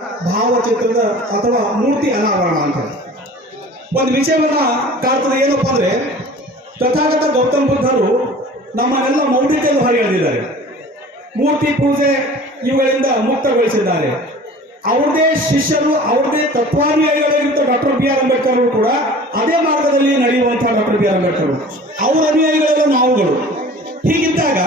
ಭಾವಚಿತ್ರದ ಅಥವಾ ಮೂರ್ತಿ ಅನಾವರಣ ಅಂತ. ಒಂದು ವಿಷಯವನ್ನ ಕಾಡ್ತದೆ ಏನಪ್ಪಾ ಅಂದ್ರೆ, ತಥಾಗತ ಗೌತಮ ಬುದ್ಧರು ನಮ್ಮನ್ನೆಲ್ಲ ಮೌಢ್ಯತೆಯನ್ನು ಹೊರ ಎಳೆದಿದ್ದಾರೆ ಮೂರ್ತಿ ಪೂಜೆ ಇವುಗಳಿಂದ ಮುಕ್ತಗೊಳಿಸಿದ್ದಾರೆ. ಅವ್ರದೇ ಶಿಷ್ಯರು ಅವ್ರದೇ ತತ್ವಾನುಯಾಯಿಗಳಾಗಿರುವಂತಹ ಡಾಕ್ಟರ್ ಬಿ ಆರ್ ಅಂಬೇಡ್ಕರ್ ಕೂಡ ಅದೇ ಮಾರ್ಗದಲ್ಲಿ ನಡೆಯುವಂತಹ ಡಾಕ್ಟರ್ ಬಿ ಆರ್ ಅಂಬೇಡ್ಕರ್ ಅವ್ರ. ಅವರ ಅನುಯಾಯಿಗಳೆಲ್ಲ ನಾವುಗಳು. ಹೀಗಿದ್ದಾಗ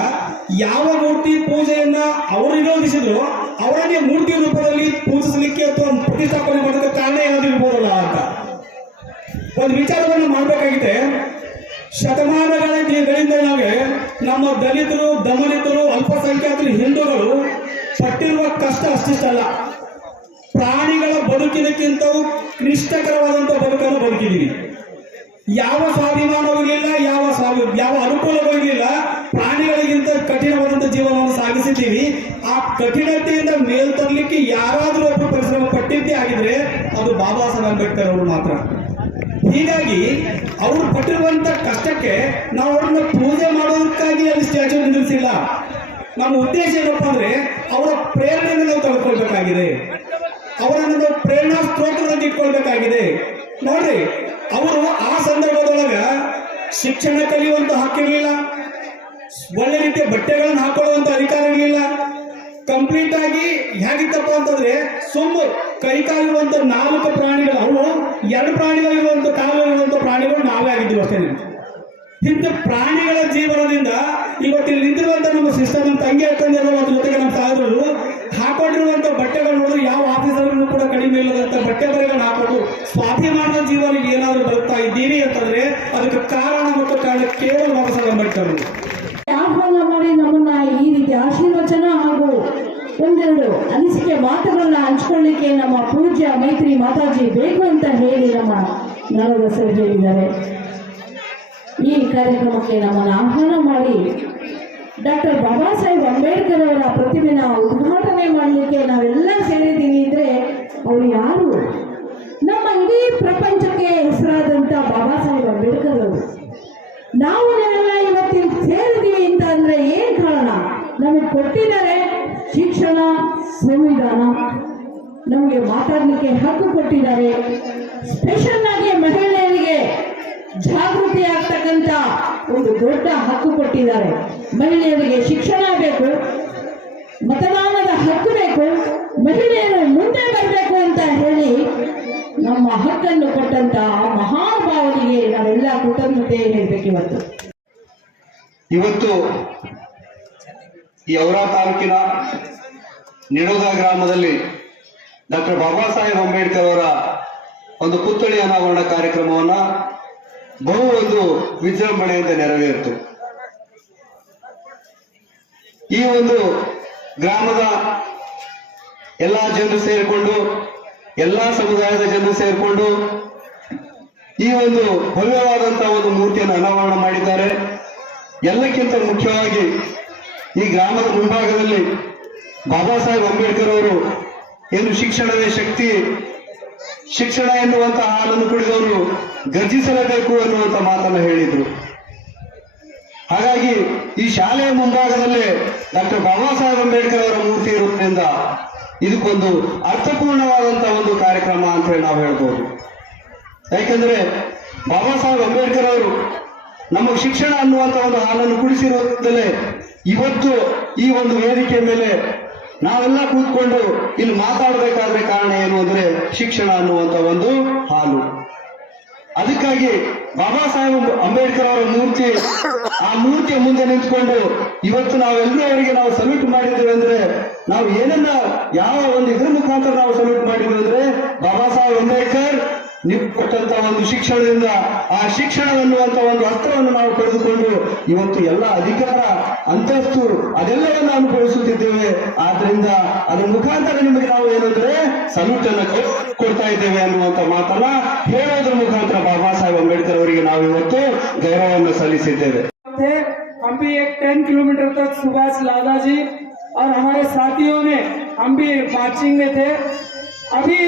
ಯಾವ ಮೂರ್ತಿ ಪೂಜೆಯನ್ನ ಅವರು ವಿರೋಧಿಸಿದ್ರು ಅವರನ್ನೇ ಮೂರ್ತಿ ರೂಪದಲ್ಲಿ ಪೂಜಿಸಲಿಕ್ಕೆ ಅಥವಾ ಪ್ರತಿಷ್ಠಾಪನೆ ಮಾಡೋದಕ್ಕೆ ಕಾರಣ ಏನಾದ್ರು ಇರ್ಬೋದಲ್ಲ ಅಂತ. ಒಂದು ವಿಚಾರವನ್ನು ಮಾಡಬೇಕಾಗಿದೆ ಶತಮಾನಗಳಿಂದ ನಾವೇ ನಮ್ಮ ದಲಿತರು ದಮನಿತರು ಅಲ್ಪಸಂಖ್ಯಾತರು, ಹಿಂದೂಗಳು ಪಟ್ಟಿರುವ ಕಷ್ಟ ಅಷ್ಟಿಷ್ಟಲ್ಲ. ಪ್ರಾಣಿಗಳ ಬದುಕಿನಕ್ಕಿಂತವೂ ಕ್ಲಿಷ್ಟಕರವಾದಂಥ ಬದುಕನ್ನು ಬದುಕಿದ್ದೀವಿ. ಯಾವ ಸ್ವಾಭಿಮಾನವೂ ಯಾವ ಸ್ವಾಭಿ, ಯಾವ ಅನುಕೂಲವೂ ಇರಲಿಲ್ಲ. ಪ್ರಾಣಿಗಳಿಗಿಂತ ಕಠಿಣವಾದಂಥ ಜೀವನವನ್ನು ಸಾಗಿಸಿದ್ದೀವಿ. ಆ ಕಠಿಣತೆಯಿಂದ ಮೇಲ್ ತರಲಿಕ್ಕೆ ಯಾರಾದರೂ ಒಬ್ಬರು ಪರಿಶ್ರಮ ಪಟ್ಟಿದ್ದೇ ಆಗಿದ್ರೆ ಅದು ಬಾಬಾ ಸಾಹೇಬ್ ಅಂಬೇಡ್ಕರ್ ಅವರು ಮಾತ್ರ. ಹೀಗಾಗಿ ಅವರು ಪಟ್ಟಿರುವಂತ ಕಷ್ಟಕ್ಕೆ ನಾವು ಅವ್ರನ್ನ ಪೂಜೆ ಮಾಡೋದಕ್ಕಾಗಿ ಅಲ್ಲಿ ಸ್ಟ್ಯಾಚು ನಿಲ್ಲಿಸಿಲ್ಲ. ನಮ್ಮ ಉದ್ದೇಶ ಏನಪ್ಪಾ ಅಂದ್ರೆ ಅವರ ಪ್ರೇರಣೆಯನ್ನು ನಾವು ತೆಗೆದುಕೊಳ್ಬೇಕಾಗಿದೆ. ಅವರನ್ನು ನಾವು ಪ್ರೇರಣಾ ಸ್ತೋತ್ರದಲ್ಲಿ ಇಟ್ಕೊಳ್ಬೇಕಾಗಿದೆ. ನೋಡ್ರಿ, ಅವರು ಆ ಸಂದರ್ಭದೊಳಗ ಶಿಕ್ಷಣ ಕಲಿಯುವಂತ ಹಕ್ಕಿರಲಿಲ್ಲ ಒಳ್ಳೆ ರೀತಿಯ ಬಟ್ಟೆಗಳನ್ನು ಹಾಕೊಳ್ಳುವಂತ ಅಧಿಕಾರ ಇರಲಿಲ್ಲ ಕಂಪ್ಲೀಟ್ ಆಗಿ ಹೇಗಿತ್ತಪ್ಪ ಅಂತಂದ್ರೆ ಸೊಂಬು ಕೈಕಾಲಿರುವಂತ ನಾಲ್ಕು ಪ್ರಾಣಿಗಳು, ಅವು ಎರಡು ಪ್ರಾಣಿಗಳಿರುವಂತ ಕಾಲಿರುವಂತ ಪ್ರಾಣಿಗಳು ನಾವೇ ಆಗಿದ್ದೀವಿ ಅಷ್ಟೇ ಇಂಥ ಪ್ರಾಣಿಗಳ ಜೀವನದಿಂದ ಇವತ್ತು ಇಲ್ಲಿ ನಿಂತಿರುವಂತ ನಮ್ಮ ಸಿಸ್ಟರ್ ನಮ್ಮ ತಂಗಿ ಅದ್ರ ಜೊತೆಗೆ ನಮ್ಮ ಸಾಧರು ಹಾಕೊಂಡಿರುವಂತ ಬಟ್ಟೆಗಳು ನೋಡಿದ್ರೆ ಯಾವ ಆಫೀಸರ್ಗೂ ಕೂಡ ಕಡಿಮೆ ಇಲ್ಲದಂತ ಬಟ್ಟೆ ಬರೆಗಳನ್ನ ಹಾಕೋದು, ಸ್ವಾಭಿಮಾನದ ಜೀವನ ಏನಾದರೂ ಬರುತ್ತಾ ಇದ್ದೀವಿ ಅಂತಂದ್ರೆ ಅದಕ್ಕೆ ಕಾರಣ ಮತ್ತು ಕಾರಣ ಕೇವಲ ಬಾಬಾ ಸಾಹೇಬ್ ಅಂಬೇಡ್ಕರ್ ಅವರು. ಆಹ್ವಾನ ಮಾಡಿ ನಮ್ಮನ್ನ ಈ ರೀತಿ ಆಶೀರ್ವಚನ ಹಾಗೂ ಒಂದೆರಡು ಅನಿಸಿಕೆ ಮಾತುಗಳನ್ನ ಹಂಚ್ಕೊಳ್ಳಿಕ್ಕೆ ನಮ್ಮ ಪೂಜ್ಯ ಮೈತ್ರಿ ಮಾತಾಜಿ ಬೇಕು ಅಂತ ಹೇಳಿ ನಮ್ಮ ನರದಸರು ಹೇಳಿದ್ದಾರೆ ಈ ಕಾರ್ಯಕ್ರಮಕ್ಕೆ ನಮ್ಮನ್ನು ಆಹ್ವಾನ ಮಾಡಿ ಡಾಕ್ಟರ್ ಬಾಬಾ ಸಾಹೇಬ್ ಅಂಬೇಡ್ಕರ್ ಅವರ ಪ್ರತಿಮೆನ ಉದ್ಘಾಟನೆ ಮಾಡಲಿಕ್ಕೆ ನಾವೆಲ್ಲ ಸೇರಿದ್ದೀವಿ ಅಂದ್ರೆ ಅವರು ಯಾರು? ನಮ್ಮ ಇಡೀ ಪ್ರಪಂಚಕ್ಕೆ ಹೆಸರಾದಂಥ ಬಾಬಾ ಸಾಹೇಬ್ ಅಂಬೇಡ್ಕರ್ ಅವರು. ನಾವು ನಾವೆಲ್ಲ ಇವತ್ತಿನ ಸೇರಿದ್ದೀವಿ ಅಂತ ಅಂದರೆ ಏನ್ ಕಾರಣ? ನಮಗೆ ಕೊಟ್ಟಿದ್ದಾರೆ ಶಿಕ್ಷಣ, ಸಂವಿಧಾನ. ನಮಗೆ ಮಾತಾಡಲಿಕ್ಕೆ ಹಕ್ಕು ಕೊಟ್ಟಿದ್ದಾರೆ. ಸ್ಪೆಷಲ್ ಆಗಿ ಮಹಿಳೆಯರಿಗೆ ಜಾಗೃತಿ ಆಗ್ತಕ್ಕಂಥ ಒಂದು ದೊಡ್ಡ ಹಕ್ಕು ಕೊಟ್ಟಿದ್ದಾರೆ. ಮಹಿಳೆಯರಿಗೆ ಶಿಕ್ಷಣ ಬೇಕು, ಮತದಾನದ ಹಕ್ಕು ಬೇಕು, ಮಹಿಳೆಯರು ಮುಂದೆ ಬರಬೇಕು ಅಂತ ಹೇಳಿ ನಮ್ಮ ಹಕ್ಕನ್ನು ಕೊಟ್ಟಂತ ಆ ಮಹಾನುಭಾವನಿಗೆ ನಾವೆಲ್ಲ ಕೃತಜ್ಞತೆ ಹೇಳ್ಬೇಕು ಇವತ್ತು. ಇವತ್ತು ತಾಲೂಕಿನ ನಿಡೋದ ಗ್ರಾಮದಲ್ಲಿ ಡಾಕ್ಟರ್ ಬಾಬಾ ಸಾಹೇಬ್ ಅಂಬೇಡ್ಕರ್ ಅವರ ಒಂದು ಪುತ್ಥಳಿ ಅನಾವರಣ ಕಾರ್ಯಕ್ರಮವನ್ನ ಬಹು ಒಂದು ವಿಜೃಂಭಣೆಯಿಂದ ನೆರವೇರಿತು. ಈ ಒಂದು ಗ್ರಾಮದ ಎಲ್ಲಾ ಜನರು ಸೇರಿಕೊಂಡು, ಎಲ್ಲಾ ಸಮುದಾಯದ ಜನರು ಸೇರಿಕೊಂಡು ಈ ಒಂದು ಭವ್ಯವಾದಂತಹ ಒಂದು ಮೂರ್ತಿಯನ್ನು ಅನಾವರಣ ಮಾಡಿದ್ದಾರೆ. ಎಲ್ಲಕ್ಕಿಂತ ಮುಖ್ಯವಾಗಿ ಈ ಗ್ರಾಮದ ಮುಂಭಾಗದಲ್ಲಿ ಬಾಬಾ ಸಾಹೇಬ್ ಅಂಬೇಡ್ಕರ್ ಅವರು ಏನು ಶಿಕ್ಷಣವೇ ಶಕ್ತಿ. ಶಿಕ್ಷಣ ಎನ್ನುವಂತಹ ಹಾಲನ್ನು ಕುಡಿದವರು ಗರ್ಜಿಸಲೇಬೇಕು ಎನ್ನುವಂತ ಮಾತನ್ನು ಹೇಳಿದ್ರು. ಹಾಗಾಗಿ ಈ ಶಾಲೆಯ ಮುಂಭಾಗದಲ್ಲೇ ಡಾಕ್ಟರ್ ಬಾಬಾ ಸಾಹೇಬ್ ಅಂಬೇಡ್ಕರ್ ಅವರ ಮೂರ್ತಿ ಇರುವುದರಿಂದ ಇದಕ್ಕೊಂದು ಅರ್ಥಪೂರ್ಣವಾದಂತಹ ಒಂದು ಕಾರ್ಯಕ್ರಮ ಅಂತ ಹೇಳಿ ನಾವು ಹೇಳ್ಬೋದು. ಯಾಕೆಂದ್ರೆ ಬಾಬಾ ಸಾಹೇಬ್ ಅಂಬೇಡ್ಕರ್ ಅವರು ನಮಗೆ ಶಿಕ್ಷಣ ಅನ್ನುವಂತ ಒಂದು ಹಾಲನ್ನು ಕುಡಿಸಿರೋದ್ರಿಂದಲೇ ಇವತ್ತು ಈ ಒಂದು ವೇದಿಕೆ ಮೇಲೆ ನಾವೆಲ್ಲ ಕೂತ್ಕೊಂಡು ಇಲ್ಲಿ ಮಾತಾಡಬೇಕಾದ್ರೆ ಕಾರಣ ಏನು ಅಂದ್ರೆ ಶಿಕ್ಷಣ ಅನ್ನುವಂತ ಒಂದು ಹಾಲು. ಅದಕ್ಕಾಗಿ ಬಾಬಾ ಸಾಹೇಬ್ ಅಂಬೇಡ್ಕರ್ ಅವರ ಮೂರ್ತಿ, ಆ ಮೂರ್ತಿಯ ಮುಂದೆ ನಿಂತ್ಕೊಂಡು ಇವತ್ತು ನಾವೆಲ್ಲರೂ ಅವರಿಗೆ ನಾವು ಸಲ್ಯೂಟ್ ಮಾಡಿದ್ದೇವೆ ಅಂದ್ರೆ ನಾವು ಏನನ್ನ ಯಾವ ಒಂದು ಇದ್ರ ಮುಖಾಂತರ ನಾವು ಸಲ್ಯೂಟ್ ಮಾಡಿದ್ವಿ ಅಂದ್ರೆ ಬಾಬಾ ಸಾಹೇಬ್ ಅಂಬೇಡ್ಕರ್ ನೀವು ಕೊಟ್ಟಂತ ಒಂದು ಶಿಕ್ಷಣದಿಂದ ಆ ಶಿಕ್ಷಣ ಅನ್ನುವಂತ ಒಂದು ಅಸ್ತ್ರವನ್ನು ನಾವು ಪಡೆದುಕೊಂಡು ಇವತ್ತು ಎಲ್ಲ ಅಧಿಕಾರ ಅಂತಸ್ತು ಅದೆಲ್ಲವನ್ನು ಅನುಭವಿಸುತ್ತಿದ್ದೇವೆ ಆದ್ರಿಂದ ಅದ್ರ ಮುಖಾಂತರ ನಿಮಗೆ ನಾವು ಏನಂದ್ರೆ ಸಲ್ಯೂಟ್ ಅನ್ನ ಕೊ- ಕೊಡ್ತಾ ಇದ್ದೇವೆ ಅನ್ನುವಂತ ಮಾತನ್ನ ಹೇಳೋದ್ರ ಮುಖಾಂತರ ಬಾಬಾ ಸಾಹೇಬ್ ಅಂಬೇಡ್ಕರ್ ಅವರಿಗೆ ನಾವು ಇವತ್ತು ಗೌರವವನ್ನು ಸಲ್ಲಿಸಿದ್ದೇವೆ थे हम भी एक टेन किलोमीटर तक सुभाष लादा जी और हमारे साथियों ने हम भी मार्चिंग में थे अभी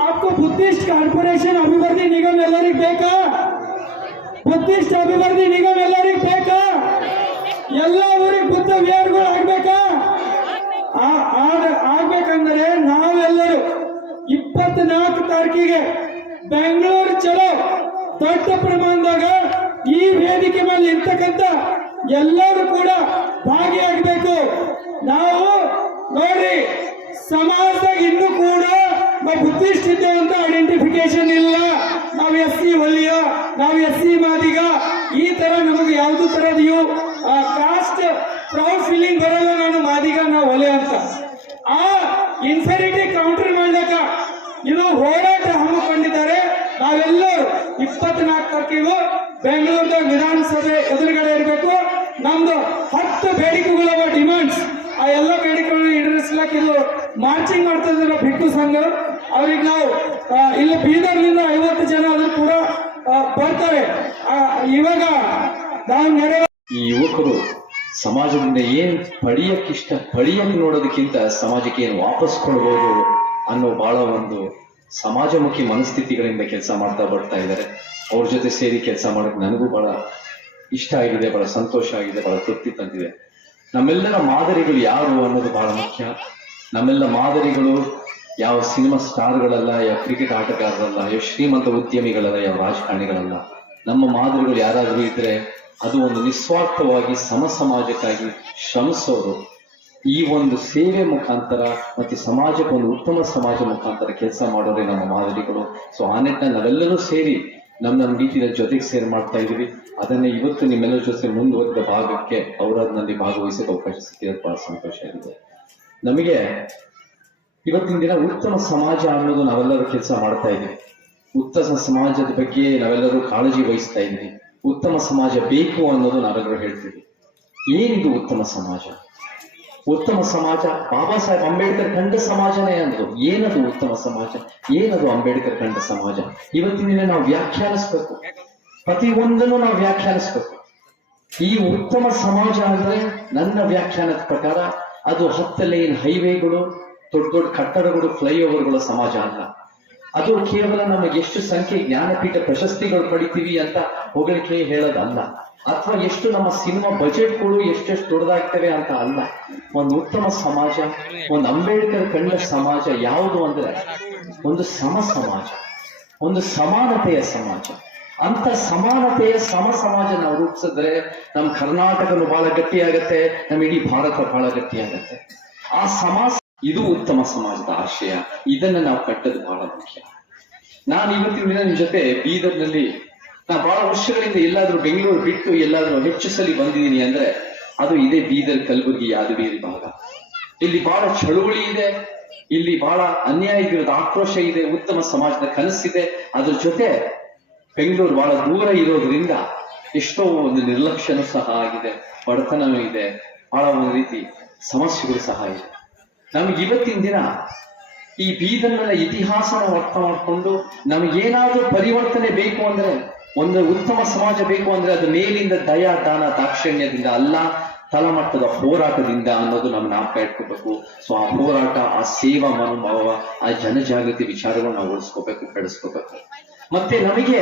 आपको बुद्धिस्ट कॉर्पोरेशन अभिवृद्धि निगम ಎಲ್ಲರಿಗೆ ಬೇಕಾ ಬುದ್ಧಿಸ್ಟ್ ಅಭಿವೃದ್ಧಿ ನಿಗಮ ಎಲ್ಲರಿಗೆ ಬೇಕಾ ಎಲ್ಲ ಊರಿಗೆ ಬುದ್ಧ ವಿಹಾರಗಳು ಆಗ್ಬೇಕಾ ಆ- ಆಗ- ಆಗ್ಬೇಕಂದ್ರೆ ನಾವೆಲ್ಲರೂ ಇಪ್ಪತ್ನಾಲ್ಕು ತಾರೀಕಿಗೆ ಬೆಂಗಳೂರು ಚಲೋ ದೊಡ್ಡ ಪ್ರಮಾಣದಾಗ ಈ ವೇದಿಕೆ ಮೇಲೆ ಇರ್ತಕ್ಕಂಥ ಎಲ್ಲರೂ ಕೂಡ ಭಾಗಿಯಾಗಬೇಕು ನಾವು ನೋಡ್ರಿ ಸಮಾಜದಾಗ ಇನ್ನೂ ಕೂಡ ನಾವು ಇದ್ದೇವೆ ಅಂತ ಐಡೆಂಟಿಫಿಕೇಶನ್ ಇಲ್ಲ. ನಾವು ಎಸ್ ಸಿ ಹೊಲಿಯ ನಾವು ಎಸ್ ಸಿ ಮಾದಿಗ, ಈ ತರ ನಮಗೆ ಯಾವುದು ತರದ ಕಾಸ್ಟ್ ಪ್ರೌಡ್ ಫೀಲಿಂಗ್ ಬರಲ್ಲ ನಾನು ಮಾದಿಗ, ನಾವು ಹೊಲೆ ಅಂತ. ಆ ಇನ್ಫೆರಿಟಿ ಕೌಂಟರ್ ಮಾಡಕ ಇದು ಹೋರಾಟ ಹಮ್ಮಿಕೊಂಡಿದ್ದಾರೆ ನಾವೆಲ್ಲರೂ ಇಪ್ಪತ್ನಾಲ್ಕು ತಾರೀಕಿಗೂ ಬೆಂಗಳೂರದ ವಿಧಾನಸಭೆ ಎದುರುಗಡೆ ಇರಬೇಕು. ನಮ್ದು ಹತ್ತು ಬೇಡಿಕೆಗಳವ ಡಿಮಾಂಡ್ಸ್, ಆ ಎಲ್ಲ ಬೇಡಿಕೆಗಳನ್ನ ಈಡೇರಿಸ್ಲಕ್ಕೆ ಇದು ಮಾರ್ಚಿಂಗ್ ಮಾಡ್ತಾ ಇದ್ದಾರೆ ಬಿಟ್ಟು ಸಂಘ. ಅವ್ರಿಗೆ ನಾವು ಇಲ್ಲಿ ಬೀದರ್ನಿಂದ ಐವತ್ತು ಜನ ಆದ್ರೂ ಕೂಡ ಬರ್ತಾರೆ. ಇವಾಗ ನಾವು ನಡೆ ಈ ಯುವಕರು ಸಮಾಜದಿಂದ ಏನ್ ಪಡೆಯಕ್ಕಿಷ್ಟ ಪಡೆಯಕ್ಕೆ ನೋಡೋದಕ್ಕಿಂತ ಸಮಾಜಕ್ಕೆ ಏನು ವಾಪಸ್ ಕೊಡ್ಬೋದು ಅನ್ನೋ ಬಹಳ ಒಂದು ಸಮಾಜಮುಖಿ ಮನಸ್ಥಿತಿಗಳಿಂದ ಕೆಲಸ ಮಾಡ್ತಾ ಬರ್ತಾ ಇದ್ದಾರೆ. ಅವ್ರ ಜೊತೆ ಸೇರಿ ಕೆಲಸ ಮಾಡೋಕೆ ನನಗೂ ಬಹಳ ಇಷ್ಟ ಆಗಿದೆ, ಬಹಳ ಸಂತೋಷ ಆಗಿದೆ, ಬಹಳ ತೃಪ್ತಿ ತಂದಿದೆ. ನಮ್ಮೆಲ್ಲರ ಮಾದರಿಗಳು ಯಾರು ಅನ್ನೋದು ಬಹಳ ಮುಖ್ಯ. ನಮ್ಮೆಲ್ಲ ಮಾದರಿಗಳು ಯಾವ ಸಿನಿಮಾ ಸ್ಟಾರ್ಗಳಲ್ಲ ಯಾವ ಕ್ರಿಕೆಟ್ ಆಟಗಾರರಲ್ಲ, ಯಾವ ಶ್ರೀಮಂತ ಉದ್ಯಮಿಗಳಲ್ಲ, ಯಾವ ರಾಜಕಾರಣಿಗಳಲ್ಲ, ನಮ್ಮ ಮಾದರಿಗಳು ಯಾರಾದರೂ ಇದ್ರೆ ಅದು ಒಂದು ನಿಸ್ವಾರ್ಥವಾಗಿ ಸಮ ಸಮಾಜಕ್ಕಾಗಿ ಶ್ರಮಿಸೋರು. ಈ ಒಂದು ಸೇವೆ ಮುಖಾಂತರ ಮತ್ತೆ ಸಮಾಜಕ್ಕೆ ಒಂದು ಉತ್ತಮ ಸಮಾಜ ಮುಖಾಂತರ ಕೆಲಸ ಮಾಡೋದೇ ನಮ್ಮ ಮಾದರಿಗಳು. ಸೊ ಆ ನಿಟ್ಟಿನಲ್ಲಿ ನಾವೆಲ್ಲರೂ ಸೇರಿ ನಮ್ಮ ನಮ್ಮ ರೀತಿಯ ಜೊತೆಗೆ ಸೇರ್ ಮಾಡ್ತಾ ಇದೀವಿ ಅದನ್ನ ಇವತ್ತು ನಿಮ್ಮೆಲ್ಲರ ಜೊತೆ ಮುಂದುವರೆದ ಭಾಗಕ್ಕೆ ಅವರದ್ನಲ್ಲಿ ಭಾಗವಹಿಸಕ್ಕೆ ಅವಕಾಶ ಸಿಕ್ಕಿರೋದು ಬಹಳ ಸಂತೋಷ ಆಗಿದೆ. ನಮಗೆ ಇವತ್ತಿನ ದಿನ ಉತ್ತಮ ಸಮಾಜ ಅನ್ನೋದು ನಾವೆಲ್ಲರೂ ಕೆಲಸ ಮಾಡ್ತಾ ಇದ್ದೀವಿ. ಉತ್ತಮ ಸಮಾಜದ ಬಗ್ಗೆ ನಾವೆಲ್ಲರೂ ಕಾಳಜಿ ವಹಿಸ್ತಾ ಇದ್ದೀವಿ. ಉತ್ತಮ ಸಮಾಜ ಬೇಕು ಅನ್ನೋದು ನಾವೆಲ್ಲರೂ ಹೇಳ್ತೀವಿ. ಏನಿದು ಉತ್ತಮ ಸಮಾಜ? ಉತ್ತಮ ಸಮಾಜ ಬಾಬಾ ಸಾಹೇಬ್ ಅಂಬೇಡ್ಕರ್ ಕಂಡ ಸಮಾಜನೇ ಅಂದ್ರು. ಏನದು ಉತ್ತಮ ಸಮಾಜ? ಏನದು ಅಂಬೇಡ್ಕರ್ ಕಂಡ ಸಮಾಜ? ಇವತ್ತಿನ ದಿನ ನಾವು ವ್ಯಾಖ್ಯಾನಿಸ್ಬೇಕು. ಪ್ರತಿ ಒಂದನ್ನು ನಾವು ವ್ಯಾಖ್ಯಾನಿಸ್ಬೇಕು. ಈ ಉತ್ತಮ ಸಮಾಜ ಅಂದ್ರೆ ನನ್ನ ವ್ಯಾಖ್ಯಾನದ ಪ್ರಕಾರ ಅದು ಹತ್ತ ಲೈನ್ ಹೈವೇಗಳು ದೊಡ್ಡ ದೊಡ್ಡ ಕಟ್ಟಡಗಳು, ಫ್ಲೈಓವರ್ಗಳ ಸಮಾಜ ಅಲ್ಲ. ಅದು ಕೇವಲ ನಮಗೆ ಎಷ್ಟು ಸಂಖ್ಯೆ ಜ್ಞಾನಪೀಠ ಪ್ರಶಸ್ತಿಗಳು ಪಡಿತೀವಿ ಅಂತ ಹೊಗಳಿಕೆ ಹೇಳೋದಲ್ಲ. ಅಥವಾ ಎಷ್ಟು ನಮ್ಮ ಸಿನಿಮಾ ಬಜೆಟ್ಗಳು ಎಷ್ಟೆಷ್ಟು ದೊಡ್ಡದಾಗ್ತವೆ ಅಂತ ಅಲ್ಲ. ಒಂದು ಉತ್ತಮ ಸಮಾಜ, ಒಂದು ಅಂಬೇಡ್ಕರ್ ಕಂಡ ಸಮಾಜ ಯಾವುದು ಅಂದ್ರೆ ಒಂದು ಸಮ ಸಮಾಜ, ಒಂದು ಸಮಾನತೆಯ ಸಮಾಜ. ಅಂತ ಸಮಾನತೆಯ ಸಮ ಸಮಾಜ ನಾವು ರೂಪಿಸಿದ್ರೆ ನಮ್ಮ ಕರ್ನಾಟಕನು ಬಹಳ ಗಟ್ಟಿಯಾಗತ್ತೆ, ನಮ್ಮ ಇಡೀ ಭಾರತ ಬಹಳ ಗಟ್ಟಿಯಾಗತ್ತೆ. ಆ ಸಮಾಜ ಇದು ಉತ್ತಮ ಸಮಾಜದ ಆಶಯ. ಇದನ್ನ ನಾವು ಕಟ್ಟೋದು ಬಹಳ ಮುಖ್ಯ. ನಾನು ಇವತ್ತಿನ ದಿನ ನಿಮ್ಮ ಜೊತೆ ಬೀದರ್ನಲ್ಲಿ ನಾ ಬಹಳ ವರ್ಷಗಳಿಂದ ಎಲ್ಲಾದ್ರೂ ಬೆಂಗಳೂರು ಬಿಟ್ಟು ಎಲ್ಲಾದ್ರೂ ಹೆಚ್ಚು ಸಲಿ ಬಂದಿದ್ದೀನಿ ಅಂದ್ರೆ ಅದು ಇದೇ ಬೀದರ್ ಕಲಬುರಗಿ ಯಾದಗಿರಿ ಭಾಗ ಇಲ್ಲಿ ಬಹಳ ಚಳುವಳಿ ಇದೆ. ಇಲ್ಲಿ ಬಹಳ ಅನ್ಯಾಯ ಆಕ್ರೋಶ ಇದೆ. ಉತ್ತಮ ಸಮಾಜದ ಕನಸಿದೆ. ಅದ್ರ ಜೊತೆ ಬೆಂಗಳೂರು ಬಹಳ ದೂರ ಇರೋದ್ರಿಂದ ಎಷ್ಟೋ ಒಂದು ನಿರ್ಲಕ್ಷ್ಯನೂ ಸಹ ಆಗಿದೆ. ಬಡತನವೂ ಇದೆ. ಬಹಳ ಒಂದು ರೀತಿ ಸಮಸ್ಯೆಗಳು ಸಹ ಇದೆ. ನಮಗೆ ಇವತ್ತಿನ ದಿನ ಈ ಬೀದರ್ನ ಇತಿಹಾಸನ ಅರ್ಥ ಮಾಡಿಕೊಂಡು ನಮಗೇನಾದ್ರೂ ಪರಿವರ್ತನೆ ಬೇಕು ಅಂದ್ರೆ, ಒಂದು ಉತ್ತಮ ಸಮಾಜ ಬೇಕು ಅಂದ್ರೆ ಅದು ಮೇಲಿಂದ ದಯಾ, ದಾನ, ದಾಕ್ಷಿಣ್ಯದಿಂದ ಅಲ್ಲ ತಲಮಟ್ಟದ ಹೋರಾಟದಿಂದ ಅನ್ನೋದು ನಾವು ನಾಪಕ ಇಟ್ಕೋಬೇಕು ಸೊ ಆ ಹೋರಾಟ, ಆ ಸೇವಾ ಮನೋಭಾವ, ಆ ಜನಜಾಗೃತಿ ವಿಚಾರವನ್ನು ನಾವು ಉಳಿಸ್ಕೋಬೇಕು ಮತ್ತೆ ನಮಗೆ